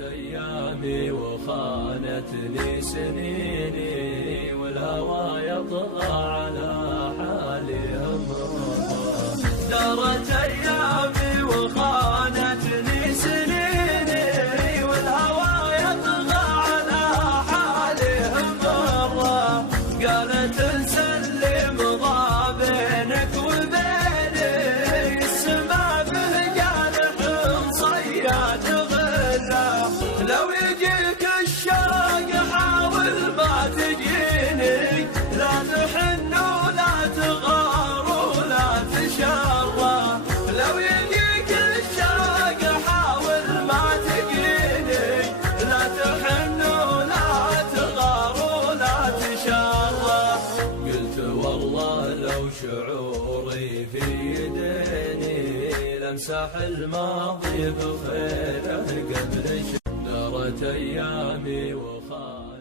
أيامي وخانتني سنيني، والهوى يطغى على حالي أمره. دارت أيامي وخانتني سنيني، والهوى يطغى على حالي أمره. قالت سلم ضا بينك وبيني، السما بالجانب صياد غله. لو يجيك الشوق حاول ما تجيني، لا تحن ولا تغار ولا تشره. لو يجيك الشوق حاول ما تجيني، لا تحن ولا تغار ولا تشره. قلت والله لو شعوري في يديني، لامسح الماضي بخيره قبل دارت أيامي وخانتني